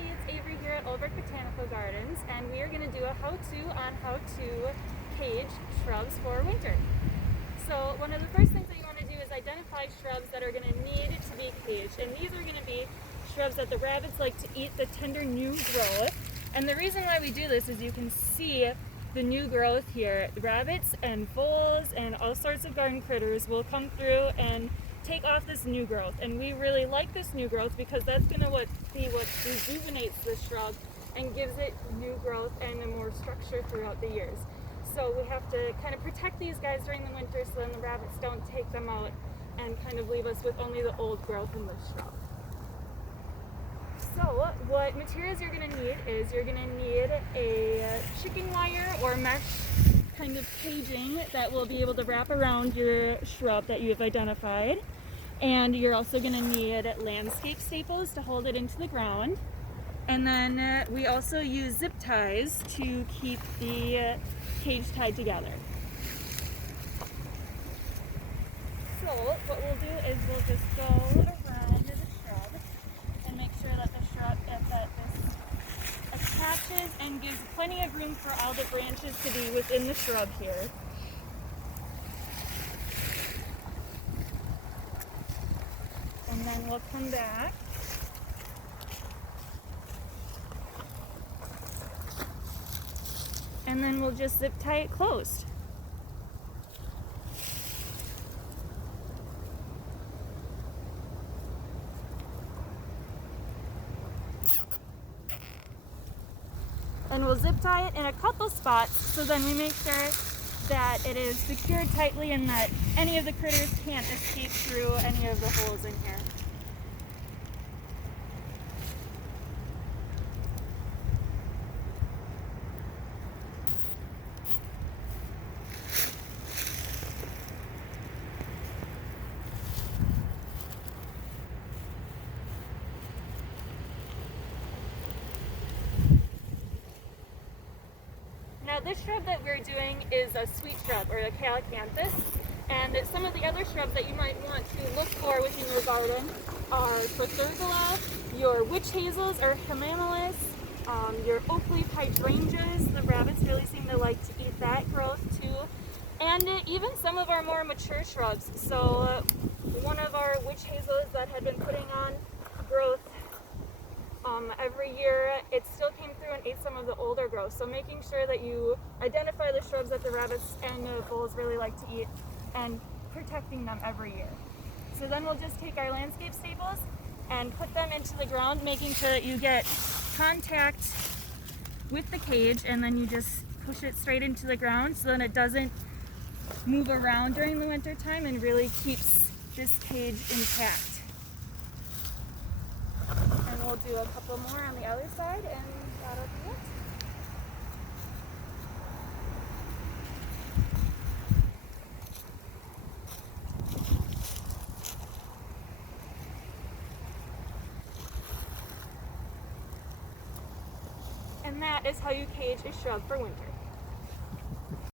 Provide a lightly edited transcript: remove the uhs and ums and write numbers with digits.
everybody, it's Avery here at Old Brick Botanical Gardens, and we are going to do a how-to on how to cage shrubs for winter. So one of the first things that you want to do is identify shrubs that are going to need to be caged, and these are going to be shrubs that the rabbits like to eat the tender new growth. And the reason why we do this is you can see the new growth here. Rabbits and voles and all sorts of garden critters will come through and take off this new growth, and we really like this new growth because that's going to be what rejuvenates the shrub and gives it new growth and a more structure throughout the years. So we have to kind of protect these guys during the winter so then the rabbits don't take them out and kind of leave us with only the old growth in the shrub. So what materials you're going to need is you're going to need a chicken wire or mesh kind of caging that will be able to wrap around your shrub that you have identified. And you're also going to need landscape staples to hold it into the ground. And then we also use zip ties to keep the cage tied together. So what we'll do is we'll just go around the shrub and make sure that the shrub that this attaches and gives plenty of room for all the branches to be within the shrub here. And then we'll come back and then we'll just zip tie it closed. And we'll zip tie it in a couple spots so then we make sure that it is secured tightly and that any of the critters can't escape through any of the holes in here. Now this shrub that we're doing is a sweet shrub, or a calacanthus, and some of the other shrubs that you might want to look for within your garden are Horticulturist, your witch hazels or Hamamelis, your oak leaf hydrangeas. The rabbits really seem to like to eat that growth too, and even some of our more mature shrubs. So one of our witch hazels that had been putting on growth every year, it still came through and ate some of the older growth. So making sure that you identify the shrubs that the rabbits and the voles really like to eat and protecting them every year. So then we'll just take our landscape staples and put them into the ground, making sure that you get contact with the cage, and then you just push it straight into the ground so then it doesn't move around during the winter time and really keeps this cage intact. And we'll do a couple more on the other side, and that'll be it. And that is how you cage a shrub for winter.